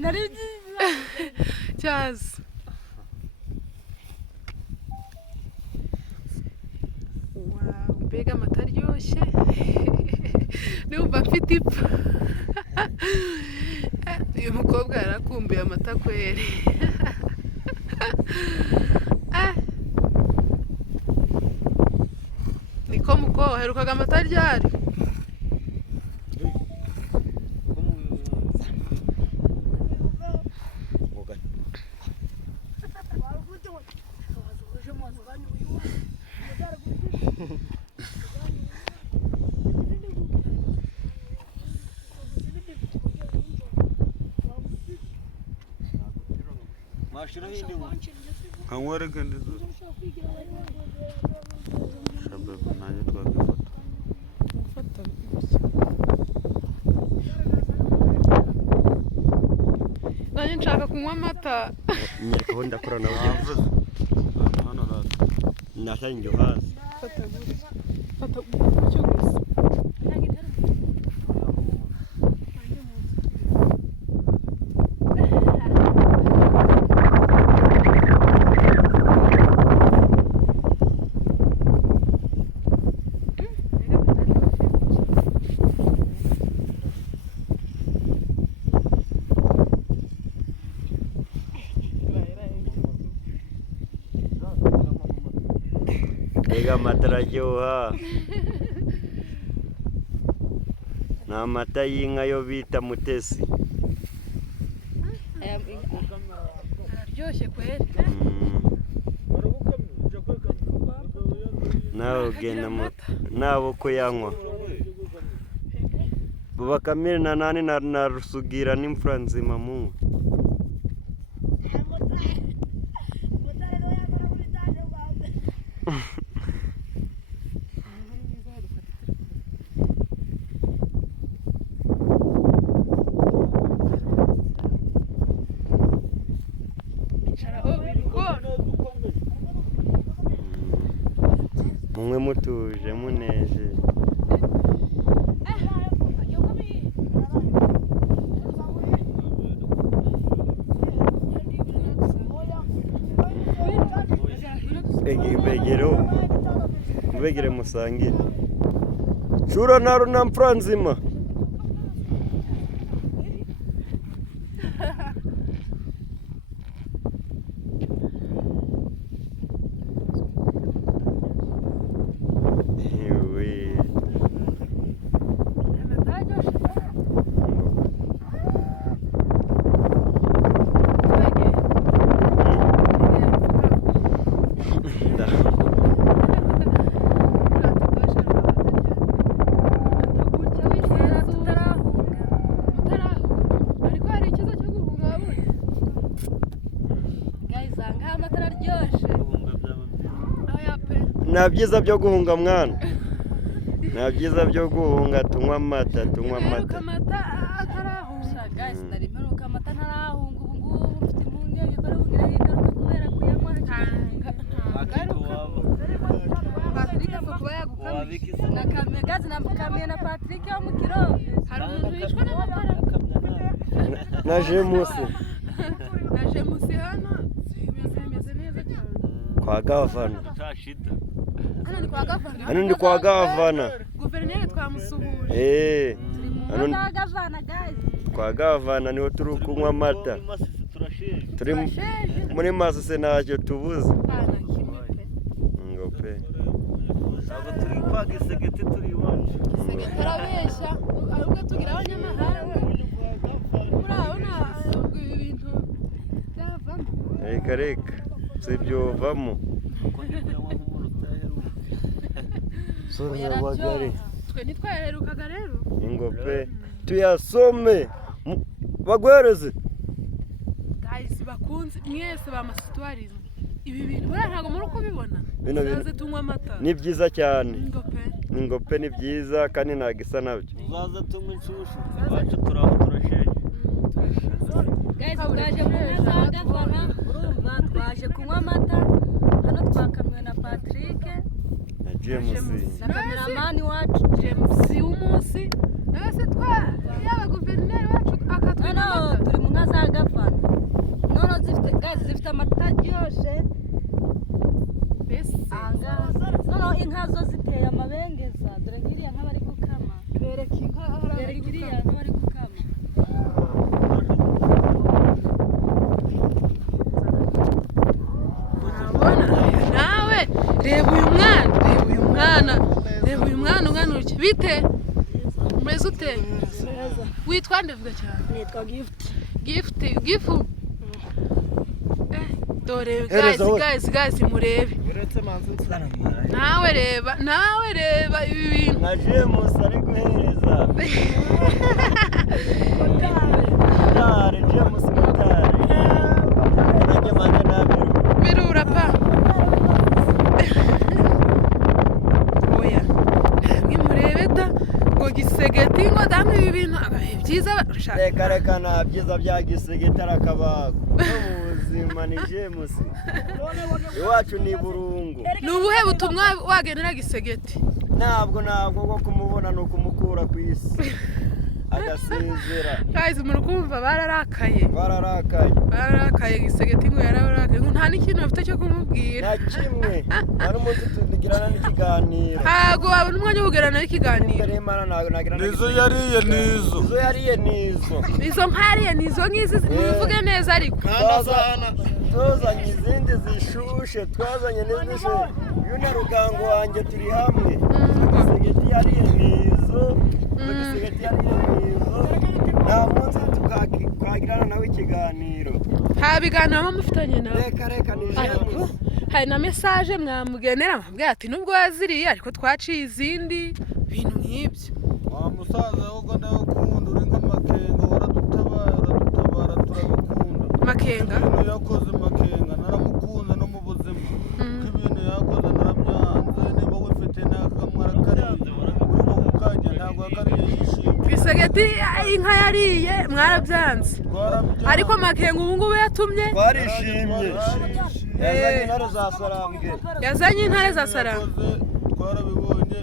nari byiza cyazi mbega amata aryoshye numva mfite ipfa uyu mukobwa yarakumbuye amata kweri niko muko herukaga amata ryari Kanwara kandi zo shabab naje twagafata nani nshaka kunywa amata nyerekaho ndakora nawe hano nashanjye hasi fata cyo gusa Ega matarajyoha na amata y'inka yo bita mutesi aryoshye kweri nawe ugenda nabo kuyanywa Bakamira na nani na rusugira n'imfura nzima mu mumwe mutuje muneje begere musangire chura naro na mfura nzima nta byiza byo guhunga mwana nta byiza byo guhunga tunywa amata guys nari meruka amata ntarahunga ubu ngubu mfite impungenge ko ari bugire ingaruka kubera kuyanywa na Kamegazi na Kamiye na Patrick yo mu Kirongo hari umuntu wishwe n'amatara na Jemusi hano bimeze neza cyane kwa gavana hano ndi kwa gavana guverineri twamusuhuje hano na gavana guys kwa gavana niho turi kunywa amata turi muri masese ntacyo tubuze ngo pe ntabwo turi kwaga isegeti turi iwacu turabeshya ahubwo tugira abanyamahanga murabona ibintu byavamo reka si byovamo sonya bagari twe ntitwaherukaga rero ngo pe tuyasome bagwereze guys bakunze mwese bamasituarize ibi bintu buriya ntabwo muri kubibona tuzaze tunywa amata ni byiza cyane ngo pe ni byiza kandi ntabwo isa nabyo uzaza tunywa inshyushyu iwacu turaho turasheje guys twaje kunywa gavana urumva twaje kunywa amata hano twakamwe na Patrick na James na kameramani wacu James w'umunsi ese yaba guverineri wacu akatwina amata turi mu nka za bite umeze ute witwa nde vuga cyane nitwa gifu dore guys murebe nawe reba ibi bintu nka James ari guhereza Motari James Motari nanjye mande nabiru birura pa oya murebe da ngo gisegeti ngo dame ibi bintu byiza reka nta byiza bya gisegeti arakabago ubuzima ni James iwacu ni burungu ni ubuhe butumwa wagenera gisegeti ntabwo bwo kumubona no kumukura ku isi agasezera guys murukumva bararakaye gisegeti ngo yararakaye ngo nta n'ikintu bafite cyo kumubwira nta kimwe ari umunsi tugirana n'ikiganiro ntabwo wabona umwanya wo kugirana n'ikiganiro nizo yariye izo nkariye nizo ngizi muvuge neza ariko twazanye izindi zishushe twazanye n'izishe yuna rugango wanjye turi hamwe gisegeti yariye nizo nta munsi twagirana nawe ikiganiro nta biganiro mufitanye nawe reka ni James hari na message mwamugenera mubwira ati nubwo waziriye ariko twaciye izindi bintu nk'ibyo wa musaza woga nawe ukunda uri nk'amakenga waradutabara turabikunda makenga yakoze makenga naramukunda no mu buzima ibintu yakoze narabyanze niba wifite n'akamara kariye urimo kukajya ntabwo yakariye yishimye gisegeti inka yariye mwarabyanze ariko makenga ubu ngubu yatumye twarishimye yazanye intare za sarambwe twarabibonye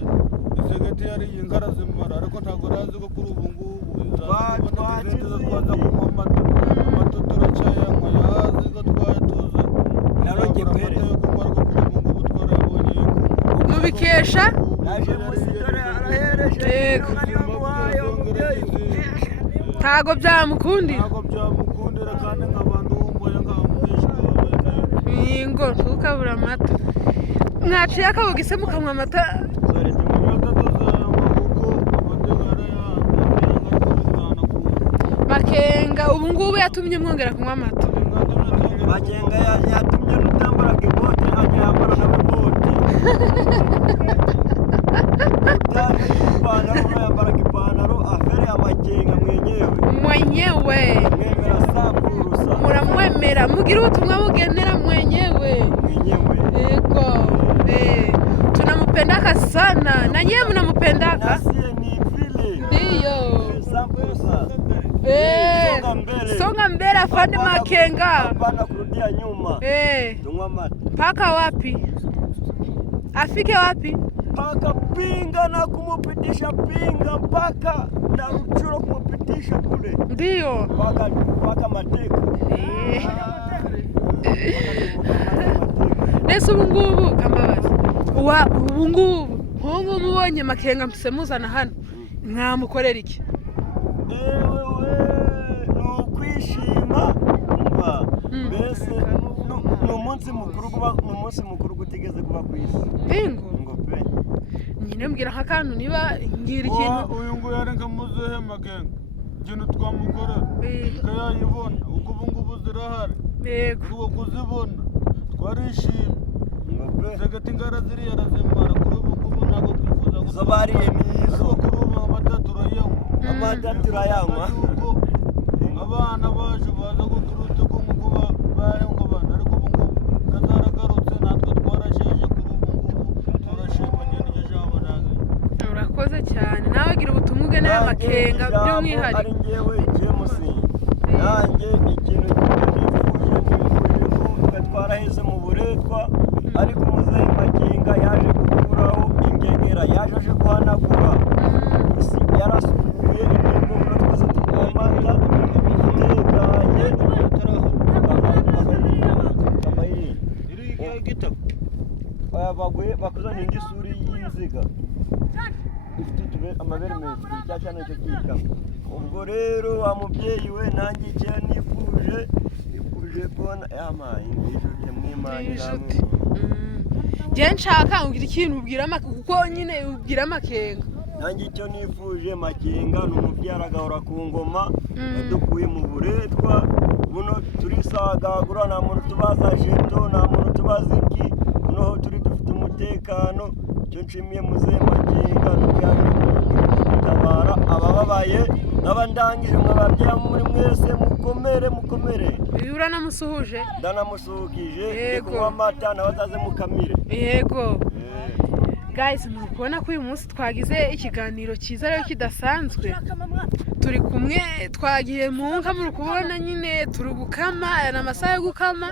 gisegeti yariye inka arazimara ariko ntabwo arazi ko kuri ubu ngubu twaza kunywa amata turacayanywa yazi ko twayatuze narongeye guhere mubikesha ntago byamukundira kandi nk'abantu wumboye nk'amwishwa ngo ntukabura amata mwaciye akabugise mukanywa amata makenga ubu ngubu yatumye mwongera kunywa amata makenga yatumye n'utambara kibote anyambara na kibote yambara kipantaro afere ya makenga mwenyewe muramwemera mugira ubutumwa mugenera mwenyewe yego tunamupendaka sana na nyewe mnamupendaka ndiyo songa mbele afande makenga hapana kurudia nyuma tunywa mata paka wapi afike wapi paka pinga na kumupitisha pinga paka na Ruchuro kumupitisha kule ndiyo paka mateka nese ubu ngubu kambabazi ubu ngubu nk'ubu mubonye makenga muzana hano mwamukorera iki nukwishima mbese n'umunsi mukuru gutigeze kuba ku isi ngo pe nyine mbwira nk'akantu niba ngira ikintu uyu nguyu ari nkamuzehe makenga ikintu twamukorera ikayayibona uko ubu ngubu zirahari ubwo kuzibona twarishimye segeti ingara ziriya arazimara kuri ubu ngubu ntabwo twifuza gusa bariye nizo kuri ubu amata turayanywa abana bacu baza guturutse ko mukuba bahenga abana ariko ubu ngubu kazaragarutse natwe twarasheje kuri ubu ngubu turashima nyine iryo jambo nange urakoze cyane nawe agira ubutumwa ugenera makenga by'umwihariko ari njyewe James nanjye ikintu nifuje twaraheze mu buretwa ariko muzehe makenga yaje gukuraho ingegera yaje aje guhanagura yarasukuye ibintu twese tukamata tekanye baguye bakuzana indi suri y'inziga ifite amabere menshi cya cyane cyo kika ubwo rero wa mubyeyi we nanjye icyo nifuje kubona yamaye ingejeje mwimana je nshaka ngira ikintu ubwira kuko nyine ubwira makenga nanjye icyo nifuje Makenga ni umubyara agahora ku ngoma yadukuye mu buretwa buno turisagagura nta muntu tubaza jeto nta muntu tubaza iki buno turi dufite umutekano icyo nshimiye muzehe Makenga tabara abababaye n'abandangije mwababyeyi muri mwese mukomere uranamusuhuje ndanamusuhukije kunywa amata nabazaze mukamire yego guys muri kubona ko uyu munsi twagize ikiganiro cyiza rero kidasanzwe turi kumwe twagiye mu nka muri kubona nyine turi gukama aya ni amasaha yo gukama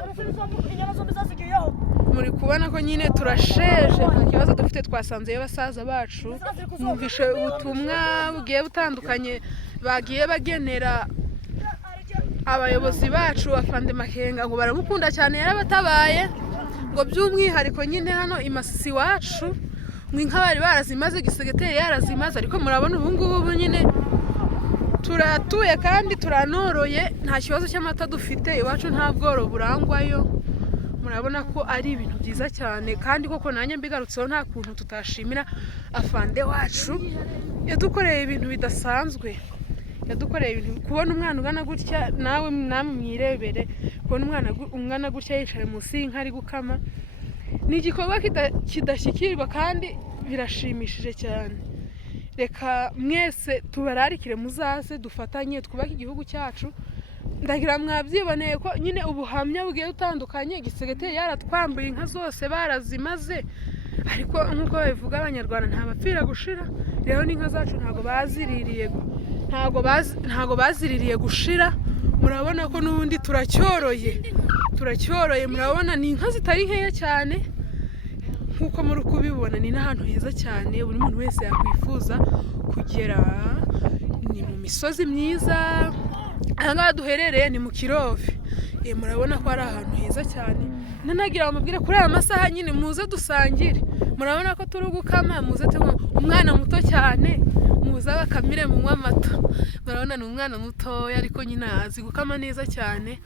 muri kubona ko nyine turasheje nta kibazo dufite twasanzeyo basaza bacu mwumvishe ubutumwa bugiye butandukanye bagiye bagenera abayobozi bacu Afande Makenga ngo baramukunda cyane yarabatabaye ngo by'umwihariko nyine hano Imasisi wacu inka bari barazimaze gisegeteri yarazimaze ariko murabona ubu ngubu nyine turatuye kandi turanoroye nta kibazo cy'amata dufite iwacu nta bworo burangwayo murabona ko ari ibintu byiza cyane kandi koko nanjye mbigarutseho nta kuntu tutashimira Afande wacu yadukoreye ibintu bidasanzwe yadukoreye ibintu kubona umwana ungana gutya nawe mwirebere kubona umwana ungana gutya yicaye munsi y'inka ari gukama ni igikorwa kidashyikirwa kandi birashimishije cyane reka mwese tubararikire muzaze dufatanye twubake igihugu cyacu ndagira mwabyiboneye ko nyine ubuhamya bugiye butandukanye gisegeteri yaratwambuye inka zose barazimaze ariko nk'uko babivuga abanyarwanda nta bapfira gushira rero n'inka zacu ntago baziririye gushira murabona ko n'ubundi turacyoroye murabona ni inka zitari nkeya cyane nk'uko muri kubibona ni n'ahantu heza cyane buri muntu wese yakwifuza kugera ni mu misozi myiza aha ngaha duherereye ni mu Kirove murabona ko ari ahantu heza cyane nanagira bamubwire kuri aya masaha nyine muze dusangire murabona ko turi gukama muze tunywa umwana muto cyane muze bakamire munywa amata murabona ni umwana mutoya ariko nyine azi gukama neza cyane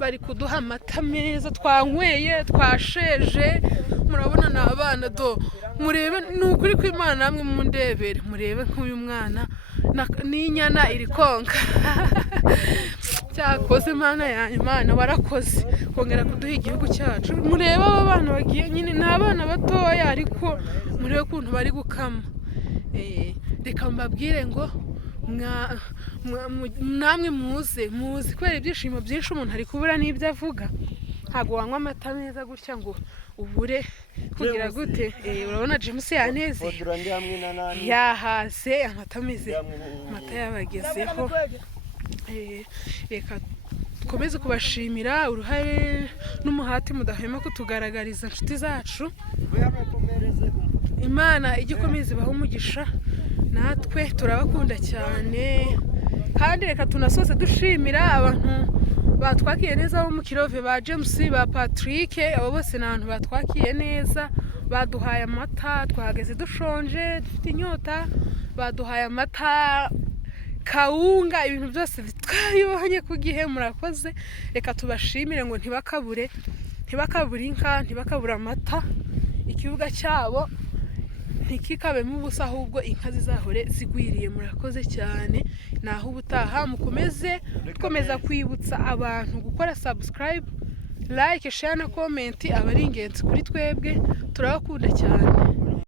bari kuduha amata meza twanyweye twasheje murabona ni abana murebe ni ukuri kw'Imana namwe mundebere murebe nk'uyu mwana n'inyana iri konka cyakoze Mana yanyu Mana warakoze kongera kuduha igihugu cyacu murebe aba bana bagiye nyine ni abana batoya ariko murebe ukuntu bari gukama reka mbabwire ngo namwe muze kubera ibyishimo byinshi umuntu ari kubura n'ibyo avuga ntabwo wanywa amata meza gutya ngo ubure kugira gute urabona James yaneze yahaze amata ameze amata yabagezeho reka dukomeze kubashimira uruhare n'umuhati mudahwema kutugaragariza inshuti zacu Imana ijye ikomeza ibahe umugisha natwe turabakunda cyane kandi reka tunasose dushimira abantu batwakiye neza bo mu Kirove ba James ba Patrick abo bose ni abantu batwakiye neza baduhaye amata twahageze dushonje dufite inyota baduhaye amata kawunga ibintu byose twayibonye ku gihe murakoze reka tubashimire ngo ntibakabure inka ntibakabura amata ikibuga cyabo ntikikabemo ubusa ahubwo inka zizahore zigwiriye murakoze cyane naho ubutaha mukomeze dukomeza kwibutsa abantu gukora subscribe like share na comment aba ari ingenzi kuri twebwe turabakunda cyane.